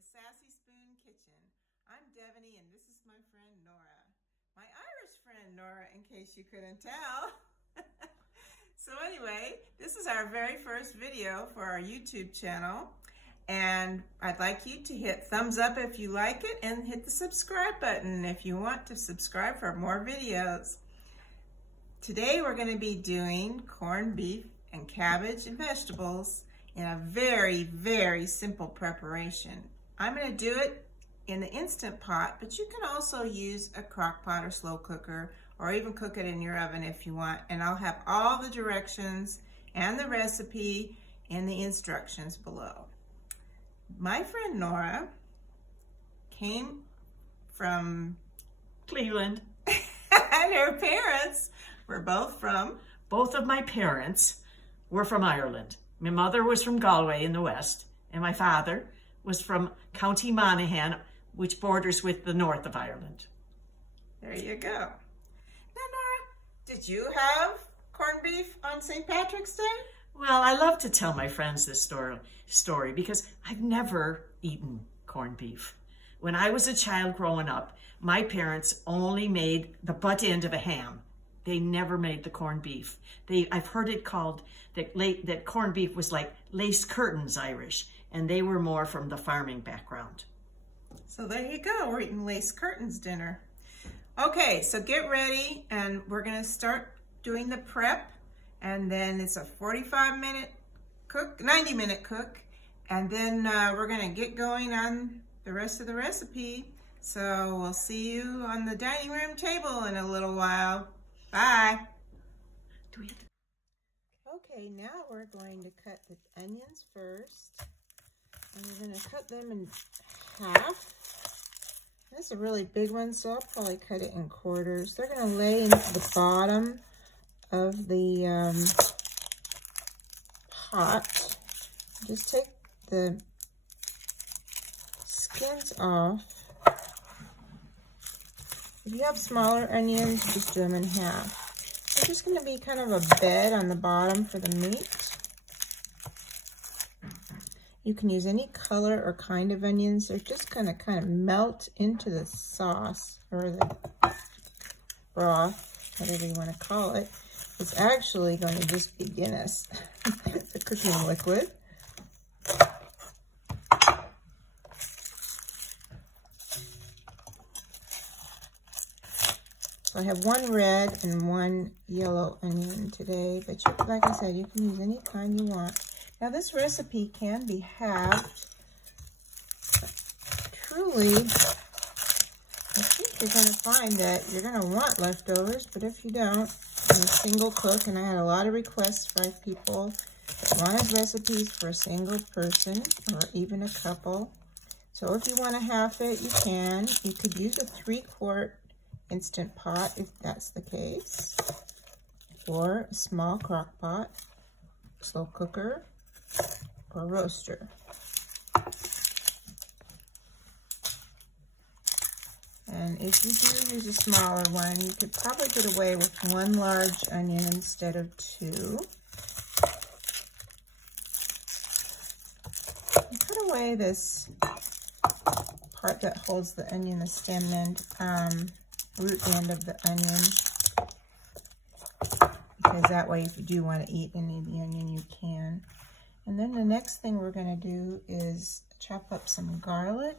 the Sassy Spoon Kitchen. I'm Devaney and this is my friend Nora. My Irish friend Nora, in case you couldn't tell. So anyway, this is our very first video for our YouTube channel. And I'd like you to hit thumbs up if you like it and hit the subscribe button if you want to subscribe for more videos. Today we're going to be doing corned beef and cabbage and vegetables in a very, very simple preparation. I'm going to do it in the Instant Pot, but you can also use a crock pot or slow cooker, or even cook it in your oven if you want. And I'll have all the directions and the recipe in the instructions below. My friend Nora came from Cleveland. and her parents were both from? Both of my parents were from Ireland. My mother was from Galway in the west, and my father was from County Monaghan, which borders with the north of Ireland. There you go. Now, Nora, did you have corned beef on St. Patrick's Day? Well, I love to tell my friends this story because I've never eaten corned beef. When I was a child growing up, my parents only made the butt end of a ham. They never made the corned beef. I've heard it called that corned beef was like lace curtains Irish, and they were more from the farming background. So there you go, we're eating lace curtains dinner. Okay, so get ready, and we're gonna start doing the prep, and then it's a 45-minute cook, 90-minute cook, and then we're gonna get going on the rest of the recipe. So we'll see you on the dining room table in a little while. Bye. Okay, now we're going to cut the onions first. And we're going to cut them in half. This is a really big one, so I'll probably cut it in quarters. They're going to lay into the bottom of the pot. Just take the skins off. If you have smaller onions, just do them in half. They're just going to be kind of a bed on the bottom for the meat. You can use any color or kind of onions. They're just going to kind of melt into the sauce or the broth, whatever you want to call it. It's actually going to just be Guinness, the cooking liquid. So I have one red and one yellow onion today, but you, like I said, you can use any kind you want. Now this recipe can be halved. Truly, I think you're going to find that you're going to want leftovers, but if you don't, in a single cook, and I had a lot of requests from people that wanted recipes for a single person or even a couple. So if you want to half it, you can. You could use a 3-quart Instant Pot if that's the case, or a small crock pot, slow cooker, or roaster. And if you do use a smaller one, you could probably get away with 1 large onion instead of 2. And cut away this part that holds the onion, the stem end, root end of the onion, because that way if you do want to eat any of the onion, you can. And then the next thing we're going to do is chop up some garlic,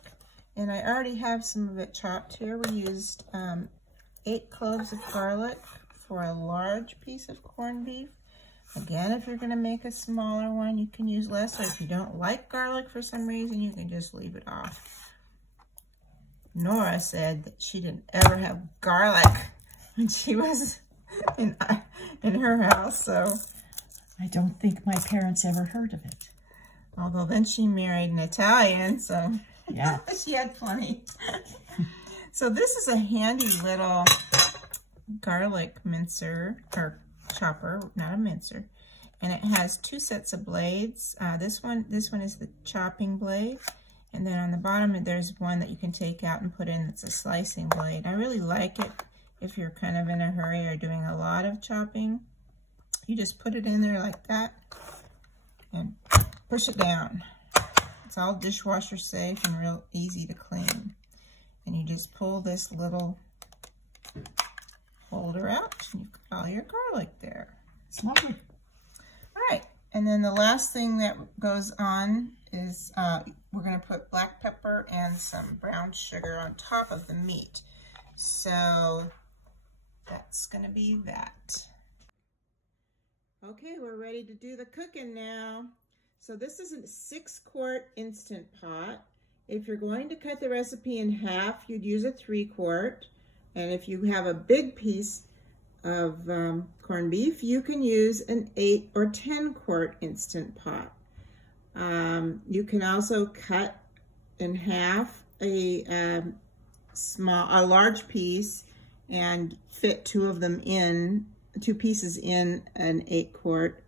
and I already have some of it chopped here. We used 8 cloves of garlic for a large piece of corned beef. Again, if you're going to make a smaller one, you can use less, or if you don't like garlic for some reason, you can just leave it off. Nora said that she didn't ever have garlic when she was in her house, so I don't think my parents ever heard of it. Although then she married an Italian, so yeah, she had plenty. So this is a handy little garlic mincer, or chopper, not a mincer. And it has 2 sets of blades. This one is the chopping blade. And then on the bottom, there's one that you can take out and put in. It's a slicing blade. I really like it if you're kind of in a hurry or doing a lot of chopping. You just put it in there like that and push it down. It's all dishwasher safe and real easy to clean. And you just pull this little holder out, and you've got all your garlic there. It's lovely. All right, and then the last thing that goes on is we're going to put black pepper and some brown sugar on top of the meat. So that's going to be that. Okay, we're ready to do the cooking now. So this is a 6-quart Instant Pot. If you're going to cut the recipe in half, you'd use a 3-quart. And if you have a big piece of corned beef, you can use an 8 or 10-quart Instant Pot. You can also cut in half a large piece and fit 2 pieces in an 8-quart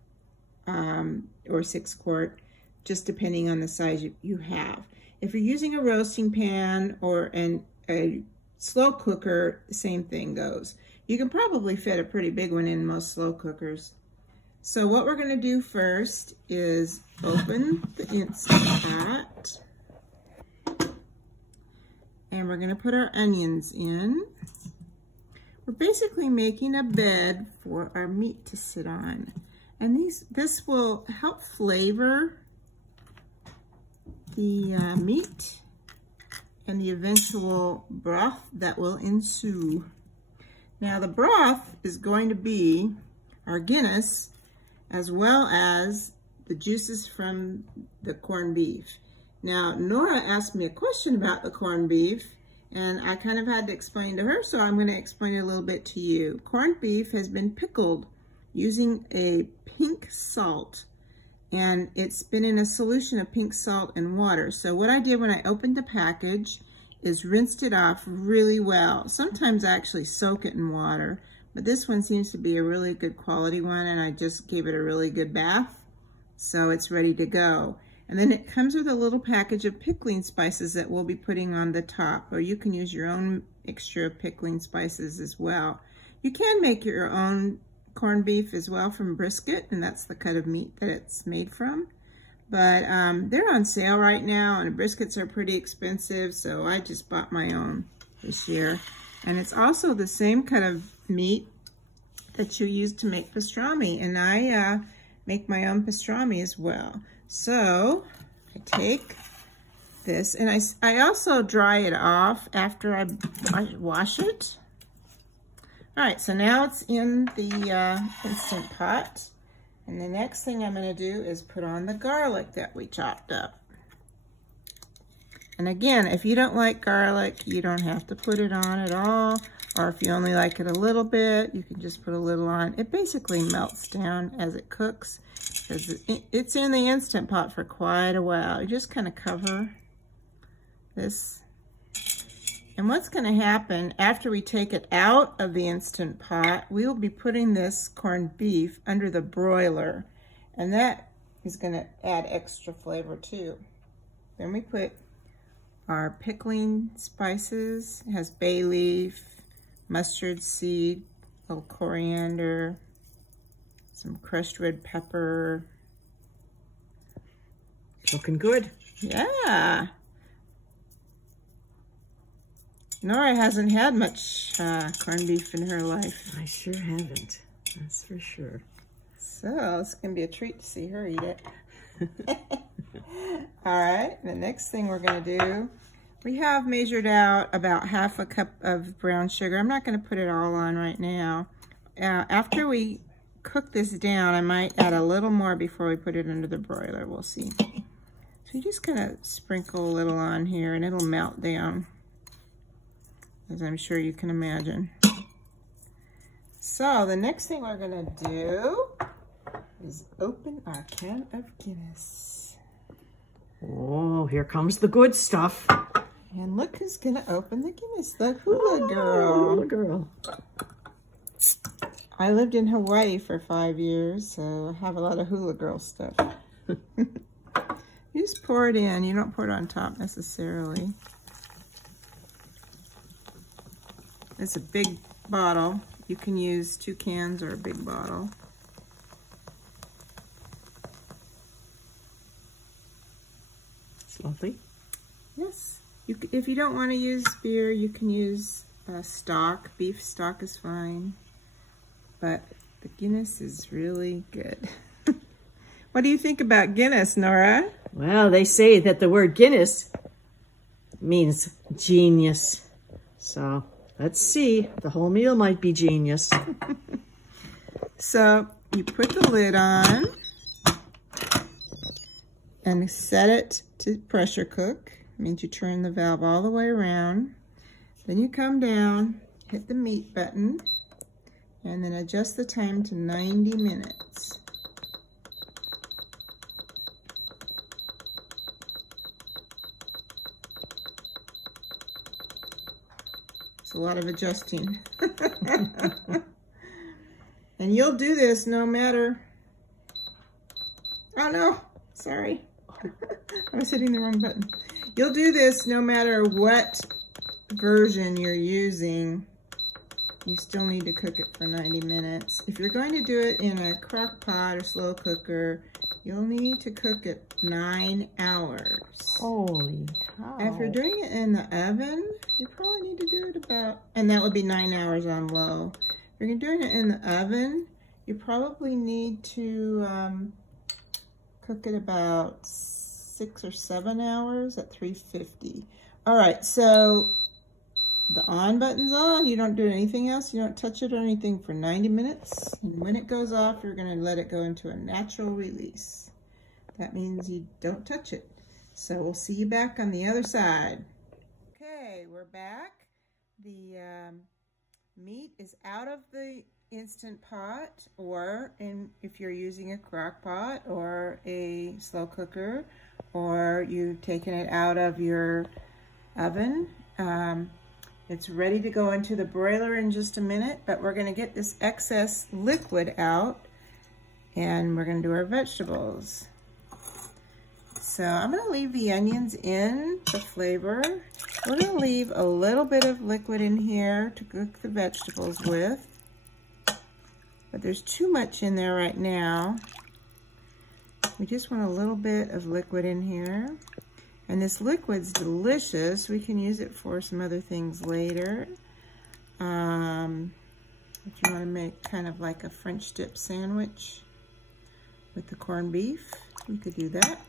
or 6-quart, just depending on the size you have. If you're using a roasting pan or a slow cooker, the same thing goes. You can probably fit a pretty big one in most slow cookers. So what we're going to do first is open the Instant Pot. And we're going to put our onions in. We're basically making a bed for our meat to sit on. And this will help flavor the meat and the eventual broth that will ensue. Now the broth is going to be our Guinness as well as the juices from the corned beef. Now Nora asked me a question about the corned beef, and I kind of had to explain to her, so I'm going to explain it a little bit to you. Corned beef has been pickled using a pink salt, and it's been in a solution of pink salt and water. So what I did when I opened the package is rinsed it off really well. Sometimes I actually soak it in water, but this one seems to be a really good quality one, and I just gave it a really good bath, so it's ready to go. And then it comes with a little package of pickling spices that we'll be putting on the top, or you can use your own mixture of pickling spices as well. You can make your own corned beef as well from brisket, and that's the cut of meat that it's made from. But they're on sale right now, and briskets are pretty expensive, so I just bought my own this year. And it's also the same cut of meat that you use to make pastrami, and I make my own pastrami as well. So I take this, and I also dry it off after I wash it. All right, so now it's in the Instant Pot. And the next thing I'm going to do is put on the garlic that we chopped up. And again, if you don't like garlic, you don't have to put it on at all. Or if you only like it a little bit, you can just put a little on. It basically melts down as it cooks, because it's in the Instant Pot for quite a while. You just kind of cover this. And what's going to happen after we take it out of the Instant Pot, we will be putting this corned beef under the broiler. And that is going to add extra flavor too. Then we put our pickling spices. It has bay leaf, mustard seed, a little coriander, some crushed red pepper. Looking good. Yeah. Nora hasn't had much corned beef in her life. I sure haven't, that's for sure. So it's gonna be a treat to see her eat it. All right, the next thing we're gonna do, we have measured out about half a cup of brown sugar. I'm not gonna put it all on right now. After we cook this down, I might add a little more before we put it under the broiler, we'll see. So you just kind of sprinkle a little on here and it'll melt down, as I'm sure you can imagine. So the next thing we're gonna do is open our can of Guinness. Oh, here comes the good stuff. And look who's gonna open the Guinness, the hula girl. Hula girl. I lived in Hawaii for 5 years, so I have a lot of hula girl stuff. You just pour it in, you don't pour it on top necessarily. It's a big bottle. You can use 2 cans or a big bottle. See Lovely. Yes. If you don't want to use beer, you can use stock. Beef stock is fine. But the Guinness is really good. What do you think about Guinness, Nora? Well, they say that the word Guinness means genius. So let's see. The whole meal might be genius. So you put the lid on and set it to pressure cook. It means you turn the valve all the way around. Then you come down, hit the meat button, and then adjust the time to 90 minutes. It's a lot of adjusting. And you'll do this no matter, oh no, sorry. I was hitting the wrong button. You'll do this no matter what version you're using. You still need to cook it for 90 minutes. If you're going to do it in a crock pot or slow cooker, you'll need to cook it 9 hours. Holy cow. If you're doing it in the oven, you probably need to do it about, and that would be 9 hours on low. If you're doing it in the oven, you probably need to cook it about 6 or 7 hours at 350. All right, so the on button's on. You don't do anything else. You don't touch it or anything for 90 minutes. And when it goes off, you're going to let it go into a natural release. That means you don't touch it. So we'll see you back on the other side. Okay, we're back. The meat is out of the Instant Pot, or if you're using a crock pot or a slow cooker, or you've taken it out of your oven. It's ready to go into the broiler in just a minute, but we're going to get this excess liquid out and we're going to do our vegetables. So I'm going to leave the onions in to flavor. We're going to leave a little bit of liquid in here to cook the vegetables with, but there's too much in there right now. We just want a little bit of liquid in here. And this liquid's delicious. We can use it for some other things later. If you want to make kind of like a French dip sandwich with the corned beef, you could do that.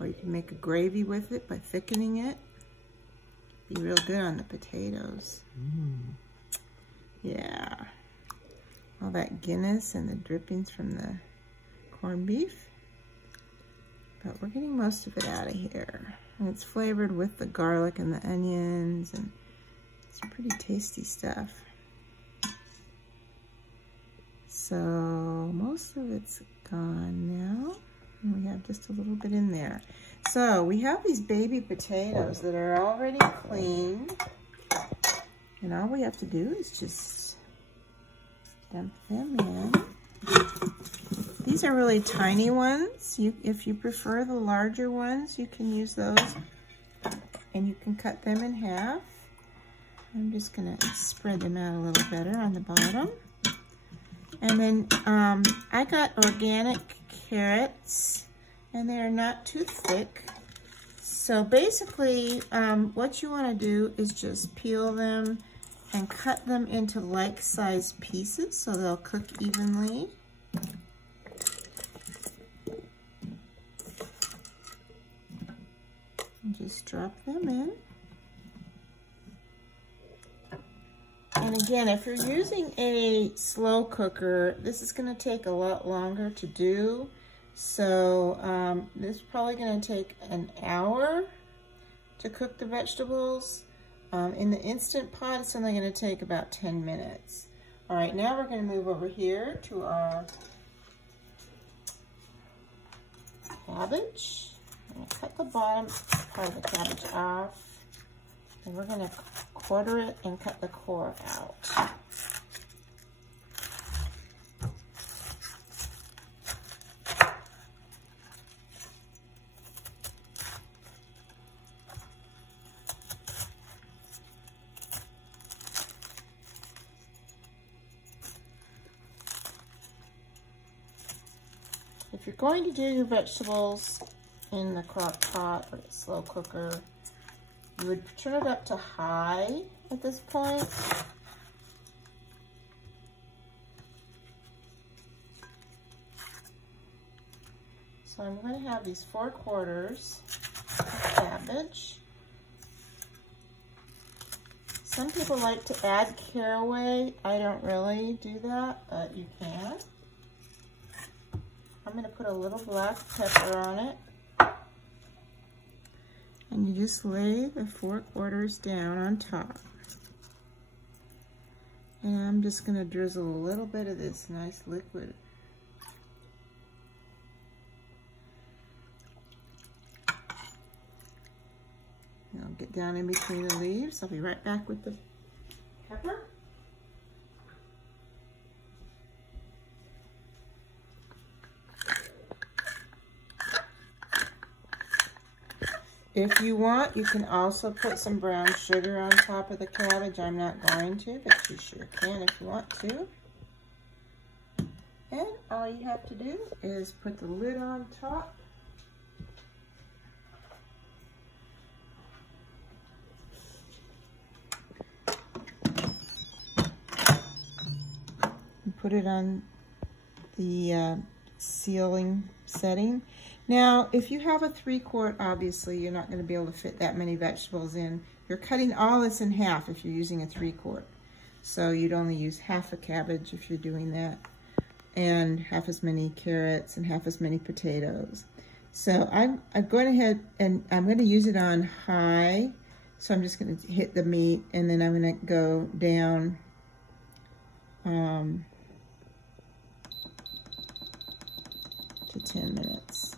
Or you can make a gravy with it by thickening it. Be real good on the potatoes. Yeah. All that Guinness and the drippings from the corned beef. But we're getting most of it out of here. And it's flavored with the garlic and the onions, and it's pretty tasty stuff. So most of it's gone now. And we have just a little bit in there. So we have these baby potatoes that are already cleaned. And all we have to do is just dump them in. These are really tiny ones. If you prefer the larger ones, you can use those. And you can cut them in half. I'm just going to spread them out a little better on the bottom. And then I got organic carrots, and they're not too thick. So basically, what you want to do is just peel them and cut them into like-sized pieces so they'll cook evenly. And just drop them in. And again, if you're using a slow cooker, this is going to take a lot longer to do. So this is probably going to take an hour to cook the vegetables. In the Instant Pot, it's only going to take about 10 minutes. All right, now we're going to move over here to our cabbage. I'm going to cut the bottom part of the cabbage off. And we're going to quarter it and cut the core out. If you're going to do your vegetables in the crock pot or slow cooker. You would turn it up to high at this point. So I'm going to have these 4 quarters of cabbage. Some people like to add caraway. I don't really do that, but you can. I'm going to put a little black pepper on it. And you just lay the 4 quarters down on top. And I'm just going to drizzle a little bit of this nice liquid. And I'll get down in between the leaves. I'll be right back with the pepper. If you want, you can also put some brown sugar on top of the cabbage. I'm not going to, but you sure can if you want to. And all you have to do is put the lid on top. And put it on the sealing setting. Now, if you have a 3-quart, obviously you're not going to be able to fit that many vegetables in. You're cutting all this in half if you're using a 3-quart. So you'd only use half a cabbage if you're doing that, and half as many carrots and half as many potatoes. So I'm going ahead and I'm going to use it on high. So I'm just going to hit the meat, and then I'm going to go down to 10 minutes.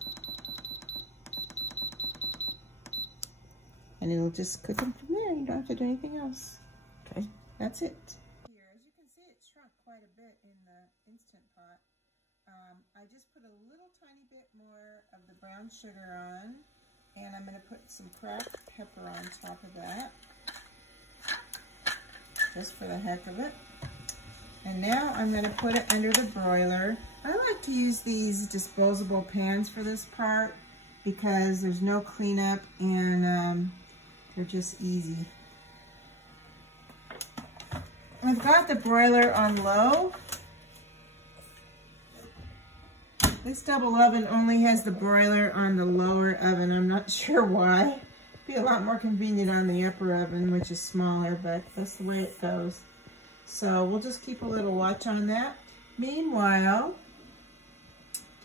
And it'll just cook them from there. You don't have to do anything else. Okay, that's it. Here, as you can see, it shrunk quite a bit in the Instant Pot. I just put a little tiny bit more of the brown sugar on, and I'm going to put some cracked pepper on top of that, just for the heck of it. And now I'm going to put it under the broiler. I like to use these disposable pans for this part because there's no cleanup, and they're just easy. I've got the broiler on low. This double oven only has the broiler on the lower oven. I'm not sure why. It'd be a lot more convenient on the upper oven, which is smaller, but that's the way it goes. So we'll just keep a little watch on that. Meanwhile,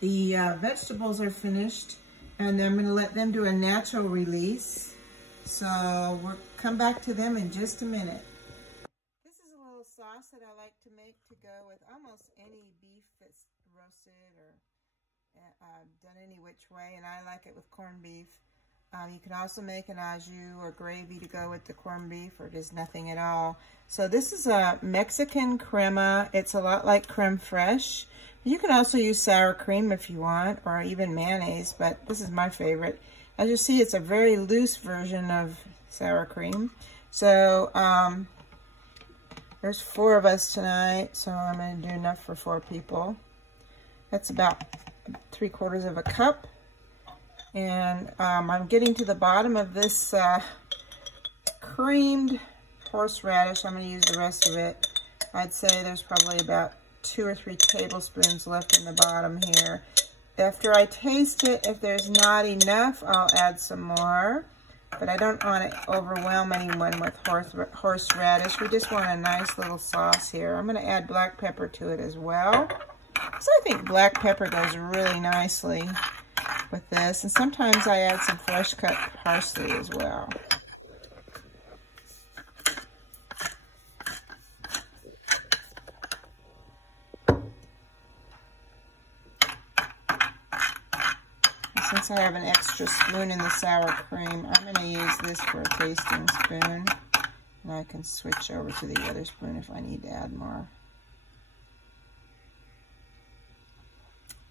the vegetables are finished, and I'm going to let them do a natural release. So we'll come back to them in just a minute. This is a little sauce that I like to make to go with almost any beef that's roasted or done any which way, and I like it with corned beef. You can also make an au jus or gravy to go with the corned beef, or just nothing at all. So this is a Mexican crema. It's a lot like creme fraiche. You can also use sour cream if you want, or even mayonnaise, but this is my favorite. As you see, it's a very loose version of sour cream. So there's 4 of us tonight, so I'm going to do enough for 4 people. That's about 3/4 of a cup. And I'm getting to the bottom of this creamed horseradish. I'm going to use the rest of it. I'd say there's probably about 2 or 3 tablespoons left in the bottom here. After I taste it, if there's not enough, I'll add some more. But I don't want to overwhelm anyone with horseradish. We just want a nice little sauce here. I'm going to add black pepper to it as well. So I think black pepper goes really nicely with this. And sometimes I add some fresh cut parsley as well. Since I have an extra spoon in the sour cream, I'm going to use this for a tasting spoon. And I can switch over to the other spoon if I need to add more.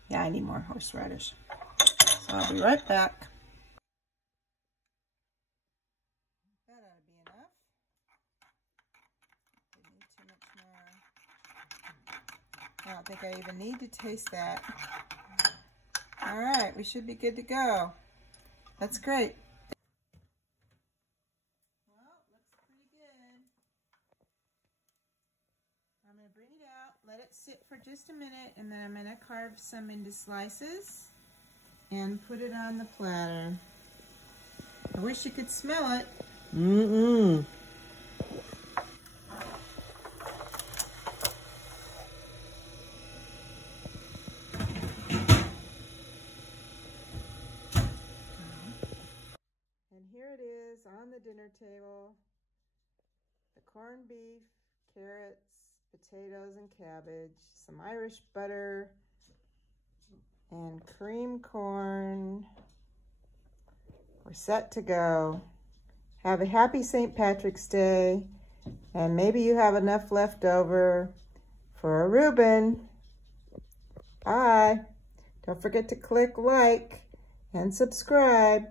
Yeah, I need more horseradish. So I'll be right back. That ought to be enough. Didn't need too much more. I don't think I even need to taste that. All right, we should be good to go. That's great. Well, looks pretty good. I'm going to bring it out, let it sit for just a minute, and then I'm going to carve some into slices and put it on the platter. I wish you could smell it. Mm-mm. And here it is on the dinner table. The corned beef, carrots, potatoes, and cabbage, some Irish butter, and cream corn. We're set to go. Have a happy St. Patrick's Day, and maybe you have enough left over for a Reuben. Bye. Don't forget to click like and subscribe.